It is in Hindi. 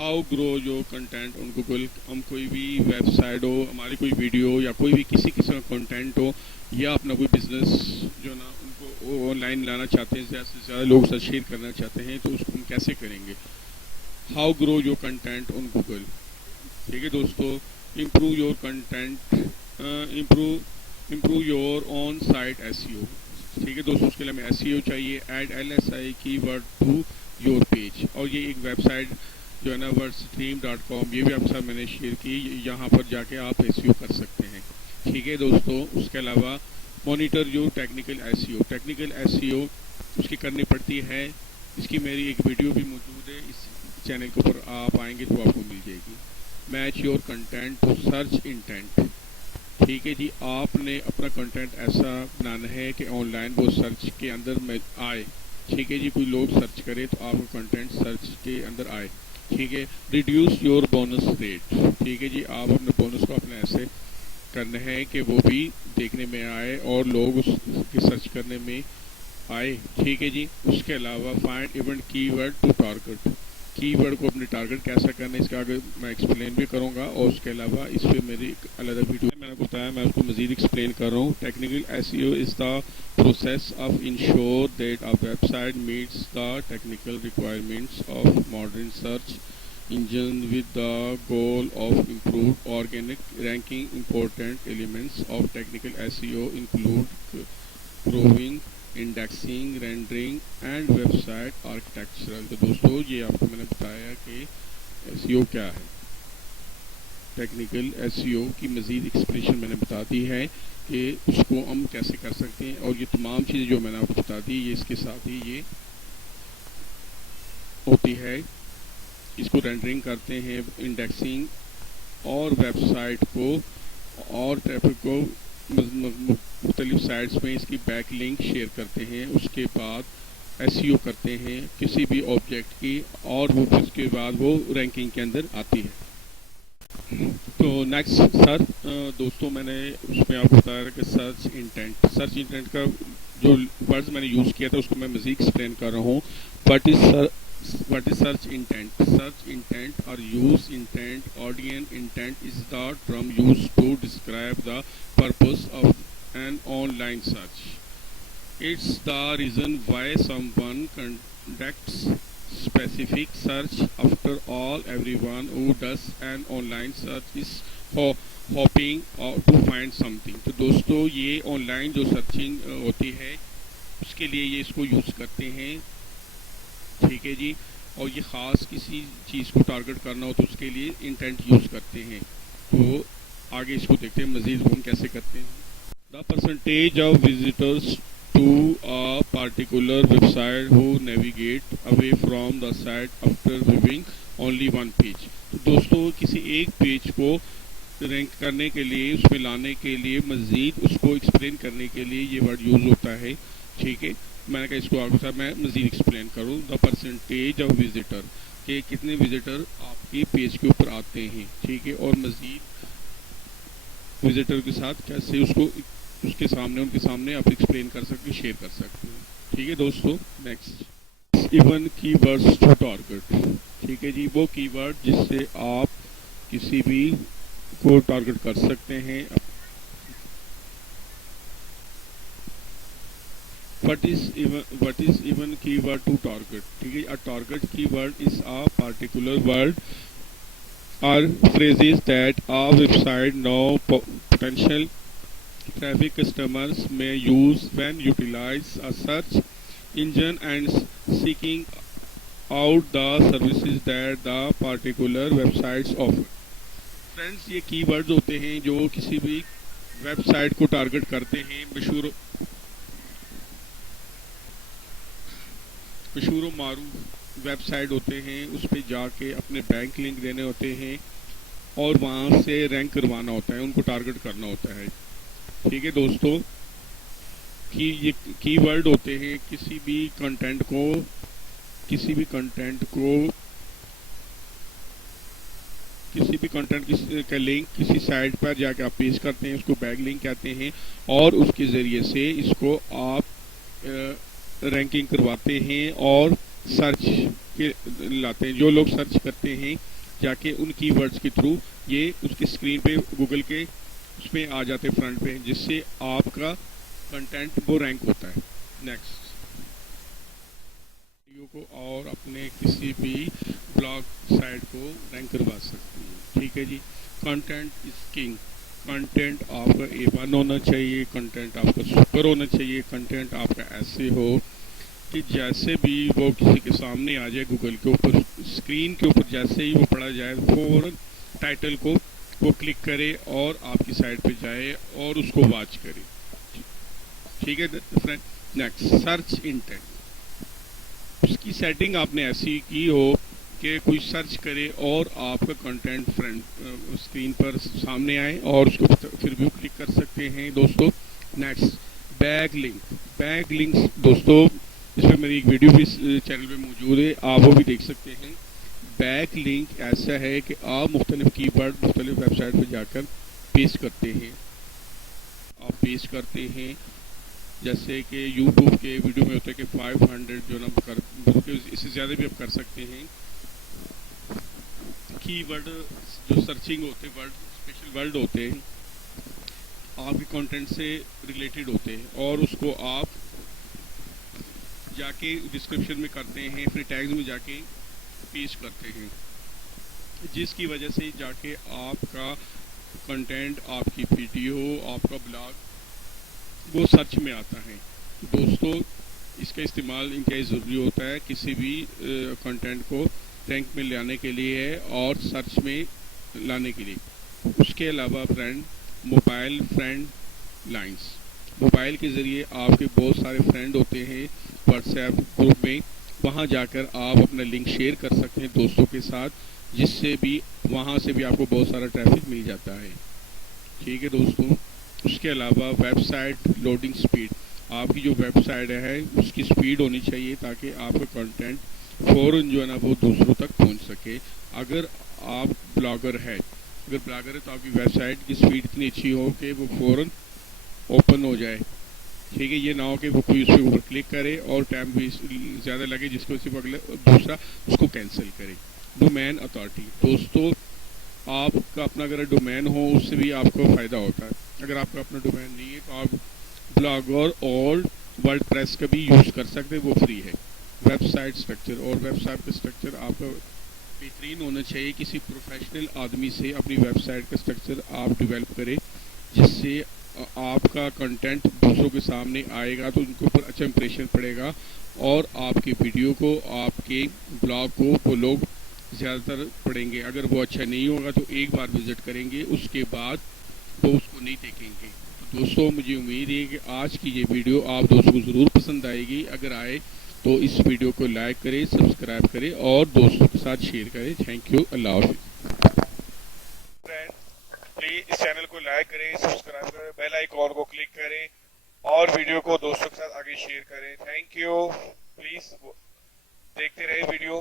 How grow your content on Google. हम कोई भी वेबसाइट हो, हमारी कोई वीडियो या कोई भी किसी किस्म का कंटेंट हो, या अपना कोई बिजनेस जो ना उनको ऑनलाइन लाना चाहते हैं, ज़्यादा से ज़्यादा लोग साथ शेयर करना चाहते हैं, तो उसको हम कैसे करेंगे। How grow your content on Google. ठीक है दोस्तों, improve your content, improve your on site SEO. ठीक है दोस्तों, उसके लिए हमें एसईओ चाहिए। Add LSI keyword to your page. और ये एक वेबसाइट जो है ना wordstream.com, ये भी आपके साथ मैंने शेयर की, यहाँ पर जाके आप एसईओ कर सकते हैं। ठीक है दोस्तों, उसके अलावा monitor your technical SEO. Technical SEO उसकी करनी पड़ती है। इसकी मेरी एक वीडियो भी मौजूद है, इस चैनल के ऊपर आप आएंगे तो आपको मिल जाएगी। Match your content to search intent. ठीक है जी, आपने अपना कंटेंट ऐसा बनाना है कि ऑनलाइन वो सर्च के अंदर में आए। ठीक है जी, कोई लोग सर्च करे तो आपका कंटेंट सर्च के अंदर आए। ठीक है, रिड्यूस योर बोनस रेट। ठीक है जी, आप अपने बोनस को अपने ऐसे करना है कि वो भी देखने में आए और लोग उसके सर्च करने में आए। ठीक है जी, उसके अलावा find event keyword to target. Keyword को अपने टारगेट कैसा करना है, इसका आगे मैं एक्सप्लेन भी करूंगा। और उसके अलावा इस पर मेरी एक अलग वीडियो मैंने बताया, मैं उसको मजीद एक्सप्लेन कर रहा हूँ। Technical SEO is the process of ensure that a website meets the technical requirements of modern search engine with the goal of improved organic ranking. Important elements of technical SEO include crawling, indexing, rendering and website architectural. तो दोस्तों, ये आपको मैंने बताया कि एसईओ क्या है। टेक्निकल एसईओ की मज़ीद एक्सप्लेनेशन मैंने बता दी है कि उसको हम कैसे कर सकते हैं। और ये तमाम चीज़ें जो मैंने आपको बता दी, ये इसके साथ ही ये होती है। इसको रेंडरिंग करते हैं, इंडेक्सिंग और वेबसाइट को और ट्रैफिक को मुख्तलिफ साइट्स में इसकी बैक लिंक शेयर करते हैं। उसके बाद एसईओ करते हैं किसी भी ऑब्जेक्ट की, और वो उसके बाद वो रैंकिंग के अंदर आती है। तो नेक्स्ट सर दोस्तों, मैंने उसमें आपको बताया कि सर्च इंटेंट का जो वर्ड्स मैंने यूज़ किया था उसको मैं मज़ीद एक्सप्लेन कर रहा हूँ। What is search intent? Search intent or use intent, audience intent is the term used to describe the purpose of an online search. It's the reason why someone conducts specific search. After all, everyone who does an online search is hoping to find something. तो दोस्तों, ये ऑनलाइन जो सर्चिंग होती है उसके लिए ये इसको यूज़ करते हैं। ठीक है जी, और ये ख़ास किसी चीज़ को टारगेट करना हो तो उसके लिए इंटेंट यूज़ करते हैं। तो आगे इसको देखते हैं मज़ीद हम कैसे करते हैं। The percentage of visitors to a particular website who navigate away from the site after viewing only one page. तो दोस्तों, किसी एक पेज को रैंक करने के लिए, उसमें लाने के लिए, मज़ीद उसको एक्सप्लेन करने के लिए ये वर्ड यूज़ होता है। ठीक है, मैंने कहा इसको आगे साथ मैं मज़ीद एक्सप्लेन करूँ। द परसेंटेज ऑफ विजिटर, के कितने विजिटर आपके पेज के ऊपर आते हैं। ठीक है, और मज़ीद विजिटर के साथ कैसे उसको उसके सामने उनके सामने आप एक्सप्लेन कर सकते, शेयर कर सकते हैं। ठीक है दोस्तों, next even keywords to target. ठीक है जी, वो कीवर्ड जिससे आप किसी भी को टारगेट कर सकते हैं। What is even keyword to target? ठीक है, a target keyword is a particular word or phrases that a website know potential traffic customers may use when utilize a search engine and seeking out the services that the particular websites offer. Friends, ये कीवर्ड्स होते हैं जो किसी भी वेबसाइट को टारगेट करते हैं। मशहूर मारूफ वेबसाइट होते हैं, उस पर जाके अपने बैंक लिंक देने होते हैं और वहाँ से रैंक करवाना होता है, उनको टारगेट करना होता है। ठीक है दोस्तों, कि ये कीवर्ड होते हैं किसी भी कंटेंट का लिंक किसी साइट पर जाके आप पेश करते हैं, उसको बैक लिंक कहते हैं, और उसके ज़रिए से इसको आप रैंकिंग करवाते हैं और सर्च के लाते हैं। जो लोग सर्च करते हैं जाके उन कीवर्ड्स के थ्रू ये उसकी स्क्रीन पे गूगल के उस पर आ जाते फ्रंट पे, जिससे आपका कंटेंट वो रैंक होता है। नेक्स्ट, वीडियो को और अपने किसी भी ब्लॉग साइट को रैंक करवा सकते हैं। ठीक है जी। Content is king. कंटेंट आपका A1 होना चाहिए, कंटेंट आपका सुपर होना चाहिए, कंटेंट आपका ऐसे हो कि जैसे भी वो किसी के सामने आ जाए गूगल के ऊपर, स्क्रीन के ऊपर जैसे ही वो पड़ा जाए फौरन टाइटल को वो क्लिक करे और आपकी साइट पे जाए और उसको वॉच करे। ठीक है फ्रेंड। Next, search intent. उसकी सेटिंग आपने ऐसी की हो कि कोई सर्च करे और आपका कंटेंट फ्रंट स्क्रीन पर सामने आए और उसको फिर भी क्लिक कर सकते हैं दोस्तों। Next, back link. Back links दोस्तों, इसमें मेरी एक वीडियो भी चैनल पे मौजूद है, आप वो भी देख सकते हैं। बैक लिंक ऐसा है कि आप मुख्तलिफ कीवर्ड मुख्तलिफ वेबसाइट पर जाकर पेस्ट करते हैं। आप पेस्ट करते हैं, जैसे कि यूट्यूब के वीडियो में होता है कि 500 जो ना कर, बल्कि इससे ज़्यादा भी आप कर सकते हैं। कीवर्ड जो सर्चिंग होते हैं, वर्ड स्पेशल वर्ड होते हैं, आपके कंटेंट से रिलेटेड होते हैं और उसको आप जाके डिस्क्रिप्शन में करते हैं, फिर टैग्स में जाके पेश करते हैं, जिसकी वजह से जाके आपका कंटेंट, आपकी वीडियो, आपका ब्लॉग वो सर्च में आता है। दोस्तों, इसका इस्तेमाल इंतहाई ज़रूरी होता है किसी भी कंटेंट को रैंक में लाने के लिए और सर्च में लाने के लिए। उसके अलावा friend, mobile friend lines. Mobile के ज़रिए आपके बहुत सारे फ्रेंड होते हैं व्हाट्सएप ग्रुप में, वहाँ जाकर आप अपना लिंक शेयर कर सकते हैं दोस्तों के साथ, जिससे भी वहाँ से भी आपको बहुत सारा ट्रैफिक मिल जाता है। ठीक है दोस्तों। उसके अलावा वेबसाइट लोडिंग स्पीड। आपकी जो वेबसाइट है उसकी स्पीड होनी चाहिए ताकि आपका कंटेंट फ़ौरन जो है ना वो दूसरों तक पहुंच सके। अगर आप ब्लॉगर है तो आपकी वेबसाइट की स्पीड इतनी अच्छी हो कि वो फ़ौरन ओपन हो जाए। ठीक है, ये ना हो कि वो कोई उसके ऊपर क्लिक करे और टाइम भी ज़्यादा लगे, जिसको सिर्फ अगले दूसरा उसको कैंसिल करे। Domain authority. दोस्तों, आपका अपना अगर डोमेन हो उससे भी आपको फ़ायदा होता है। अगर आपका अपना डोमेन नहीं है तो आप ब्लॉगर और वर्डप्रेस का भी यूज़ कर सकते हैं, वो फ्री है। Website structure. और वेबसाइट का स्ट्रक्चर आपका बेहतरीन होना चाहिए। किसी प्रोफेशनल आदमी से अपनी वेबसाइट का स्ट्रक्चर आप डेवलप करें, जिससे आपका कंटेंट दूसरों के सामने आएगा तो उनके ऊपर अच्छा इंप्रेशन पड़ेगा और आपकी वीडियो को, आपके ब्लॉग को वो लोग ज़्यादातर पढ़ेंगे। अगर वो अच्छा नहीं होगा तो एक बार विज़िट करेंगे, उसके बाद वो उसको नहीं देखेंगे। तो दोस्तों, मुझे उम्मीद है कि आज की ये वीडियो आप दोस्तों को ज़रूर पसंद आएगी। अगर आए तो इस वीडियो को लाइक करें, सब्सक्राइब करें और दोस्तों के साथ शेयर करें। Thank you. अल्लाह हाफिज़। फ्रेंड, प्लीज़ इस चैनल को लाइक करें, सब्सक्राइब करें, बेल आइकॉन को क्लिक करें और वीडियो को दोस्तों के साथ आगे शेयर करें। Thank you. प्लीज़ देखते रहे वीडियो।